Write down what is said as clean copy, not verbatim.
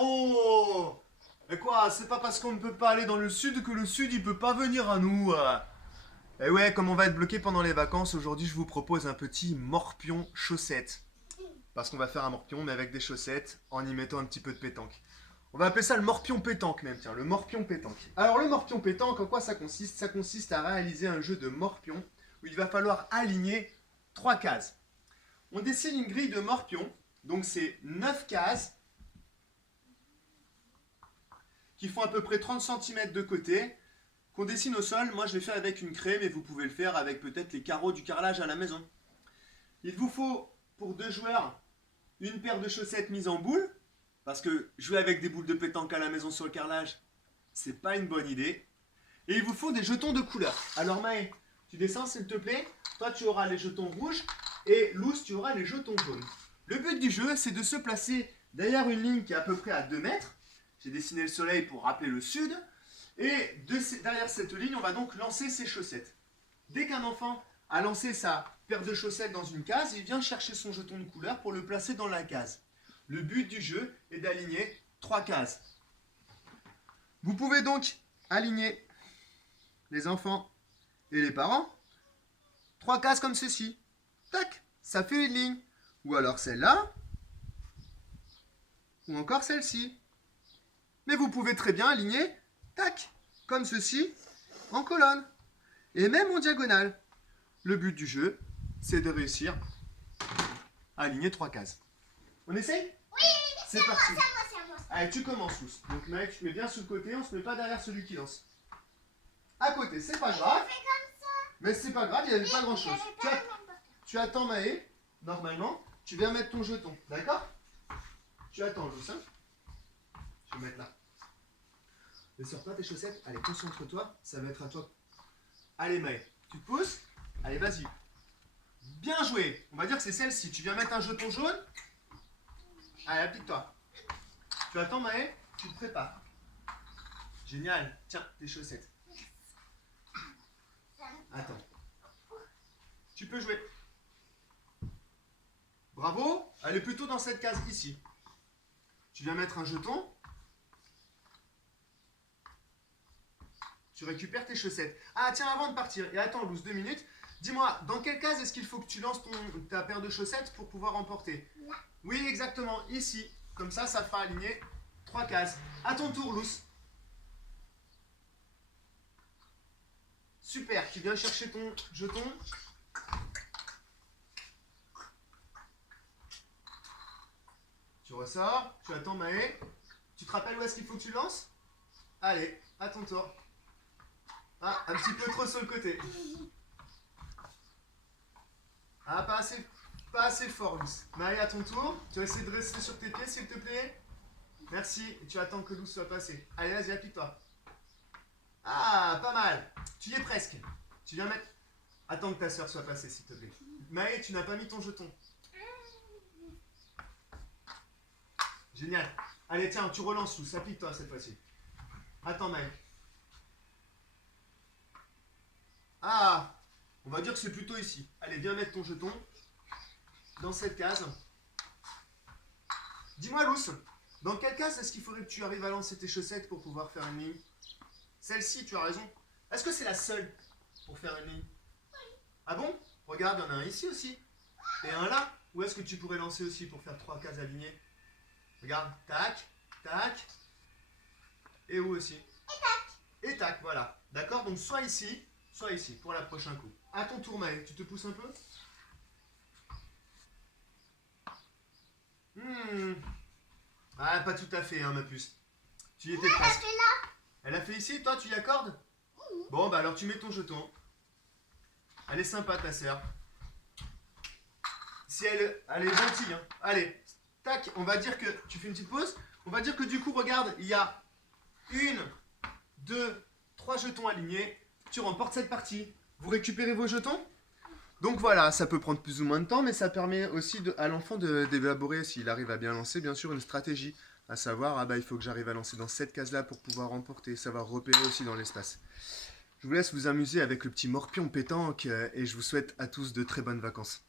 oh! Et quoi, c'est pas parce qu'on ne peut pas aller dans le sud que le sud il peut pas venir à nous. Et ouais, comme on va être bloqué pendant les vacances, aujourd'hui je vous propose un petit morpion chaussette. Parce qu'on va faire un morpion mais avec des chaussettes en y mettant un petit peu de pétanque. On va appeler ça le morpion pétanque même, tiens, le morpion pétanque. Alors le morpion pétanque, en quoi ça consiste? Ça consiste à réaliser un jeu de morpion où il va falloir aligner 3 cases. On dessine une grille de morpion, donc c'est 9 cases qui font à peu près 30 cm de côté, qu'on dessine au sol. Moi je l'ai fait avec une craie, mais vous pouvez le faire avec peut-être les carreaux du carrelage à la maison. Il vous faut, pour 2 joueurs, une paire de chaussettes mises en boule, parce que jouer avec des boules de pétanque à la maison sur le carrelage, c'est pas une bonne idée. Et il vous faut des jetons de couleur. Alors Maë, tu descends s'il te plaît. Toi tu auras les jetons rouges et Luz tu auras les jetons jaunes. Le but du jeu c'est de se placer derrière une ligne qui est à peu près à 2 mètres. J'ai dessiné le soleil pour rappeler le sud. Et derrière cette ligne on va donc lancer ses chaussettes. Dès qu'un enfant a lancé sa paire de chaussettes dans une case, il vient chercher son jeton de couleur pour le placer dans la case. Le but du jeu est d'aligner 3 cases. Vous pouvez donc aligner les enfants et les parents, 3 cases comme ceci. Tac, ça fait une ligne. Ou alors celle-là, ou encore celle-ci. Mais vous pouvez très bien aligner, tac, comme ceci, en colonne. Et même en diagonale. Le but du jeu, c'est de réussir à aligner 3 cases. On essaye? Oui, c'est parti. C'est à moi. Allez, tu commences, Luz. Donc, mec, tu mets bien sur le côté, on se met pas derrière celui qui lance. À côté, c'est pas grave. Mais c'est pas grave, il n'y avait pas grand chose. Tu attends Maë, normalement, tu viens mettre ton jeton, d'accord? Tu attends, Luz, hein? Je vais mettre là. Ne sors pas tes chaussettes, allez, concentre-toi, ça va être à toi. Allez Maë, tu te pousses, allez, vas-y. Bien joué, on va dire que c'est celle-ci. Tu viens mettre un jeton jaune. Allez, applique-toi. Tu attends Maë, tu te prépares. Génial, tiens, tes chaussettes. Attends. Tu peux jouer. Bravo, elle est plutôt dans cette case ici. Tu viens mettre un jeton. Tu récupères tes chaussettes. Ah tiens, avant de partir, et attends Luz, 2 minutes. Dis-moi, dans quelle case est-ce qu'il faut que tu lances ta paire de chaussettes pour pouvoir emporter? Là. Oui, exactement, ici. Comme ça fera aligner 3 cases. À ton tour, Luz. Super, tu viens chercher ton jeton. Tu ressors, tu attends Maë. Tu te rappelles où est-ce qu'il faut que tu lances? Allez, à ton tour. Ah, un petit peu trop sur le côté. Ah, pas assez fort, Luz. Maë, à ton tour. Tu vas essayer de rester sur tes pieds, s'il te plaît. Merci. Et tu attends que Luz soit passé. Allez, vas-y, applique-toi. Ah, pas mal. Tu y es presque. Tu viens mettre... Attends que ta soeur soit passée, s'il te plaît. Maë, tu n'as pas mis ton jeton. Génial. Allez, tiens, tu relances Luz. Applique-toi cette fois-ci. Attends, Maë. Ah, on va dire que c'est plutôt ici. Allez, viens mettre ton jeton dans cette case. Dis-moi, Luz, dans quelle case est-ce qu'il faudrait que tu arrives à lancer tes chaussettes pour pouvoir faire une ligne? Celle-ci, tu as raison. Est-ce que c'est la seule pour faire une ligne? Ah bon? Regarde, il y en a un ici aussi. Et un là. Où est-ce que tu pourrais lancer aussi pour faire 3 cases alignées? Regarde, tac, tac. Et où aussi? Et tac, voilà. D'accord? Donc soit ici pour la prochaine coup. À ton tour, Maë, tu te pousses un peu? Ah, pas tout à fait, hein, ma puce. Tu y étais presque. Elle a fait ici, toi, tu y accordes? Bon, bah alors tu mets ton jeton. Elle est sympa, ta sœur. Si elle est gentille, hein. Allez, tac, on va dire que... Tu fais une petite pause? On va dire que du coup, regarde, il y a 1, 2, 3 jetons alignés. Tu remportes cette partie. Vous récupérez vos jetons? Donc voilà, ça peut prendre plus ou moins de temps, mais ça permet aussi à l'enfant d'élaborer, s'il arrive à bien lancer, bien sûr, une stratégie. À savoir, ah bah il faut que j'arrive à lancer dans cette case-là pour pouvoir remporter. Savoir repérer aussi dans l'espace. Je vous laisse vous amuser avec le petit morpion pétanque et je vous souhaite à tous de très bonnes vacances.